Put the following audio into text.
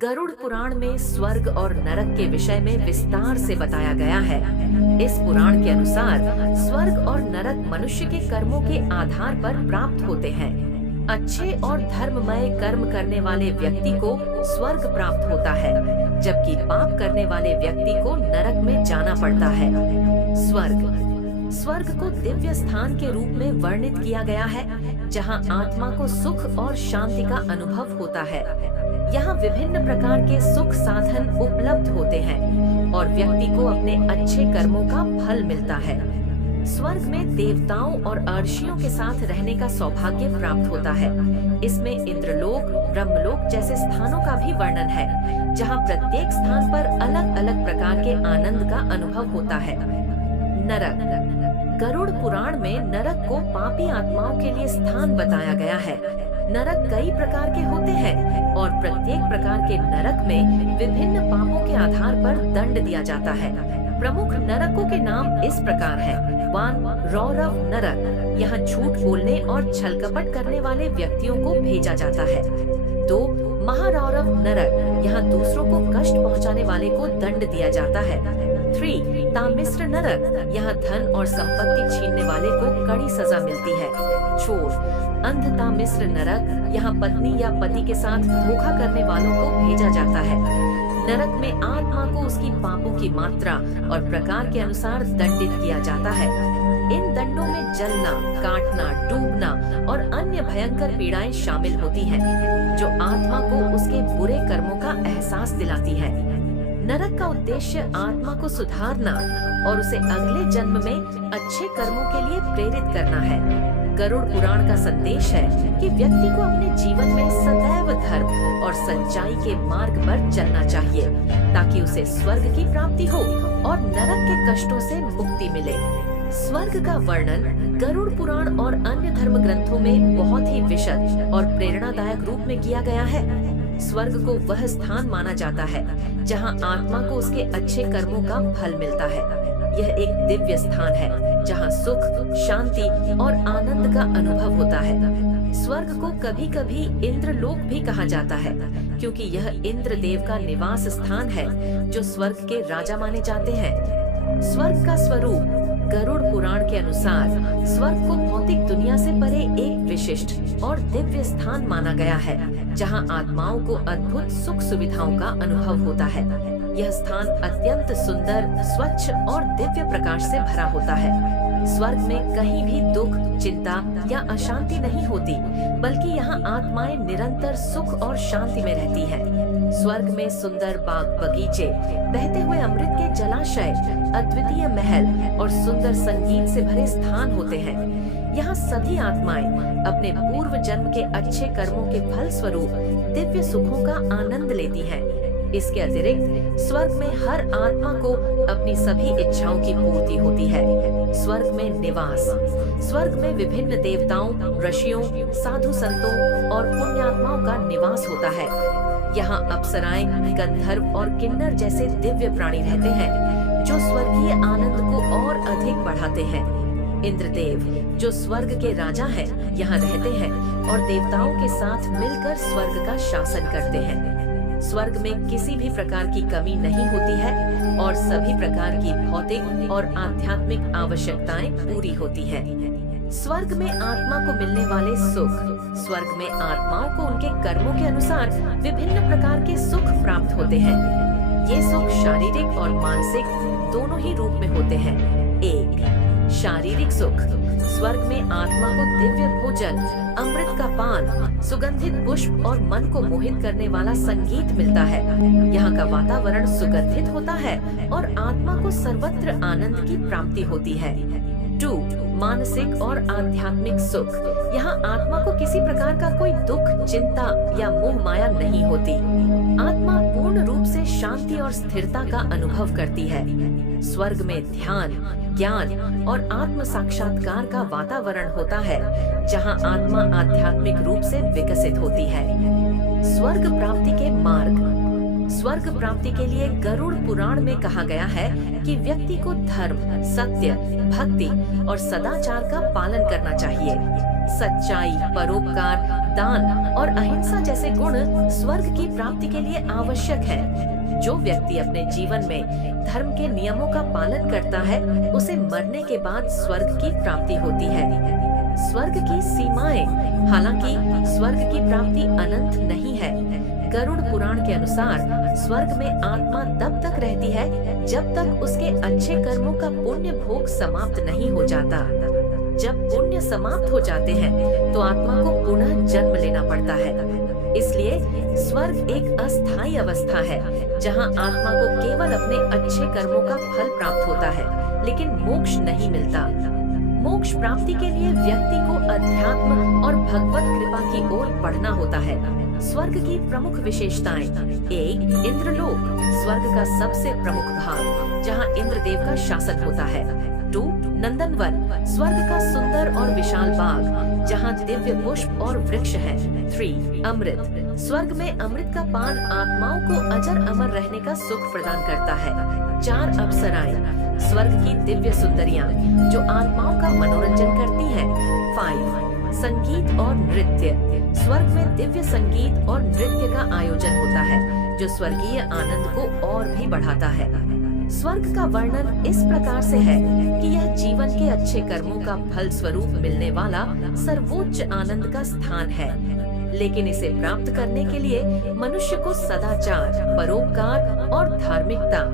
गरुड़ पुराण में स्वर्ग और नरक के विषय में विस्तार से बताया गया है। इस पुराण के अनुसार स्वर्ग और नरक मनुष्य के कर्मों के आधार पर प्राप्त होते हैं। अच्छे और धर्ममय कर्म करने वाले व्यक्ति को स्वर्ग प्राप्त होता है, जबकि पाप करने वाले व्यक्ति को नरक में जाना पड़ता है। स्वर्ग को दिव्य स्थान के रूप में वर्णित किया गया है, जहां आत्मा को सुख और शांति का अनुभव होता है। यहाँ विभिन्न प्रकार के सुख साधन उपलब्ध होते हैं और व्यक्ति को अपने अच्छे कर्मों का फल मिलता है। स्वर्ग में देवताओं और अर्षियों के साथ रहने का सौभाग्य प्राप्त होता है। इसमें इंद्रलोक, ब्रह्मलोक जैसे स्थानों का भी वर्णन है, जहाँ प्रत्येक स्थान पर अलग अलग प्रकार के आनंद का अनुभव होता है। नरक। गरुड़ पुराण में नरक को पापी आत्माओं के लिए स्थान बताया गया है। नरक कई प्रकार के होते हैं और प्रत्येक प्रकार के नरक में विभिन्न पापों के आधार पर दंड दिया जाता है। प्रमुख नरकों के नाम इस प्रकार हैं। 1. रौरव नरक, यहाँ झूठ बोलने और छलकपट करने वाले व्यक्तियों को भेजा जाता है। 2. महारौरव नरक, यहाँ दूसरों को कष्ट पहुँचाने वाले को दंड दिया जाता है। 3. तामिश्र नरक, यहाँ धन और संपत्ति छीनने वाले को कड़ी सजा मिलती है। 4. अंधतामिश्र नरक, यहाँ पत्नी या पति के साथ धोखा करने वालों को भेजा जाता है। नरक में आत्मा को उसकी पापों की मात्रा और प्रकार के अनुसार दंडित किया जाता है। इन दंडों में जलना, काटना, डूबना और अन्य भयंकर पीड़ाएं शामिल होती हैं, जो आत्मा को उसके बुरे कर्मों का एहसास दिलाती है। नरक का उद्देश्य आत्मा को सुधारना और उसे अगले जन्म में अच्छे कर्मों के लिए प्रेरित करना है। गरुड़ पुराण का संदेश है कि व्यक्ति को अपने जीवन में सदैव धर्म और सच्चाई के मार्ग पर चलना चाहिए, ताकि उसे स्वर्ग की प्राप्ति हो और नरक के कष्टों से मुक्ति मिले। स्वर्ग का वर्णन गरुड़ पुराण और अन्य धर्म ग्रंथों में बहुत ही विशद और प्रेरणादायक रूप में किया गया है। स्वर्ग को वह स्थान माना जाता है जहां आत्मा को उसके अच्छे कर्मों का फल मिलता है। यह एक दिव्य स्थान है जहां सुख, शांति और आनंद का अनुभव होता है। स्वर्ग को कभी कभी इंद्रलोक भी कहा जाता है, क्योंकि यह इंद्रदेव का निवास स्थान है, जो स्वर्ग के राजा माने जाते हैं। स्वर्ग का स्वरूप गरुड़ पुराण के अनुसार स्वर्ग को भौतिक दुनिया से परे एक विशिष्ट और दिव्य स्थान माना गया है, जहां आत्माओं को अद्भुत सुख सुविधाओं का अनुभव होता है। यह स्थान अत्यंत सुंदर, स्वच्छ और दिव्य प्रकाश से भरा होता है। स्वर्ग में कहीं भी दुख, चिंता या अशांति नहीं होती, बल्कि यहाँ आत्माएं निरंतर सुख और शांति में रहती हैं। स्वर्ग में सुंदर बाग बगीचे, बहते हुए अमृत के जलाशय, अद्वितीय महल और सुंदर संगीत से भरे स्थान होते हैं। यहाँ सभी आत्माएं अपने पूर्व जन्म के अच्छे कर्मों के फल स्वरूप दिव्य सुखों का आनंद लेती हैं। इसके अतिरिक्त स्वर्ग में हर आत्मा को अपनी सभी इच्छाओं की पूर्ति होती है। स्वर्ग में निवास। स्वर्ग में विभिन्न देवताओं, ऋषियों, साधु संतों और पुण्यात्माओं का निवास होता है। यहाँ अप्सराएं, गंधर्व और किन्नर जैसे दिव्य प्राणी रहते हैं, जो स्वर्गीय आनंद को और अधिक बढ़ाते हैं। इंद्रदेव, जो स्वर्ग के राजा हैं, यहाँ रहते हैं और देवताओं के साथ मिलकर स्वर्ग का शासन करते हैं। स्वर्ग में किसी भी प्रकार की कमी नहीं होती है और सभी प्रकार की भौतिक और आध्यात्मिक आवश्यकताएं पूरी होती हैं। स्वर्ग में आत्मा को मिलने वाले सुख। स्वर्ग में आत्माओं को उनके कर्मों के अनुसार विभिन्न प्रकार के सुख प्राप्त होते हैं। ये सुख शारीरिक और मानसिक दोनों ही रूप में होते हैं। 1. शारीरिक सुख। स्वर्ग में आत्मा को दिव्य भोजन, अमृत का पान, सुगंधित पुष्प और मन को मोहित करने वाला संगीत मिलता है। यहाँ का वातावरण सुगंधित होता है और आत्मा को सर्वत्र आनंद की प्राप्ति होती है। 2. मानसिक और आध्यात्मिक सुख। यहाँ आत्मा को किसी प्रकार का कोई दुख, चिंता या मोह माया नहीं होती। आत्मा पूर्ण रूप से शांति और स्थिरता का अनुभव करती है। स्वर्ग में ध्यान, ज्ञान और आत्म साक्षात्कार का वातावरण होता है, जहाँ आत्मा आध्यात्मिक रूप से विकसित होती है। स्वर्ग प्राप्ति के मार्ग। स्वर्ग प्राप्ति के लिए गरुड़ पुराण में कहा गया है कि व्यक्ति को धर्म, सत्य, भक्ति और सदाचार का पालन करना चाहिए। सच्चाई, परोपकार, दान और अहिंसा जैसे गुण स्वर्ग की प्राप्ति के लिए आवश्यक है। जो व्यक्ति अपने जीवन में धर्म के नियमों का पालन करता है, उसे मरने के बाद स्वर्ग की प्राप्ति होती है। स्वर्ग की सीमाएं, हालांकि स्वर्ग की प्राप्ति अनंत नहीं है। गरुड़ पुराण के अनुसार स्वर्ग में आत्मा तब तक रहती है जब तक उसके अच्छे कर्मों का पुण्य भोग समाप्त नहीं हो जाता। जब पुण्य समाप्त हो जाते हैं तो आत्मा को पुनः जन्म लेना पड़ता है। इसलिए स्वर्ग एक अस्थायी अवस्था है जहां आत्मा को केवल अपने अच्छे कर्मों का फल प्राप्त होता है, लेकिन मोक्ष नहीं मिलता। मोक्ष प्राप्ति के लिए व्यक्ति को अध्यात्म और भगवत कृपा की ओर बढ़ना होता है। स्वर्ग की प्रमुख विशेषताएं: 1. इंद्रलोक, स्वर्ग का सबसे प्रमुख भाग जहां इंद्रदेव का शासन होता है। 2. नंदनवन, स्वर्ग का सुंदर और विशाल बाग जहां दिव्य पुष्प और वृक्ष हैं। 3. अमृत, स्वर्ग में अमृत का पान आत्माओं को अजर अमर रहने का सुख प्रदान करता है। 4. अप्सराएं, स्वर्ग की दिव्य सुंदरियां जो आत्माओं का मनोरंजन करती हैं। 5. संगीत और नृत्य, स्वर्ग में दिव्य संगीत और नृत्य का आयोजन होता है जो स्वर्गीय आनंद को और भी बढ़ाता है। स्वर्ग का वर्णन इस प्रकार से है कि यह जीवन के अच्छे कर्मों का फल स्वरूप मिलने वाला सर्वोच्च आनंद का स्थान है, लेकिन इसे प्राप्त करने के लिए मनुष्य को सदाचार, परोपकार और धार्मिकता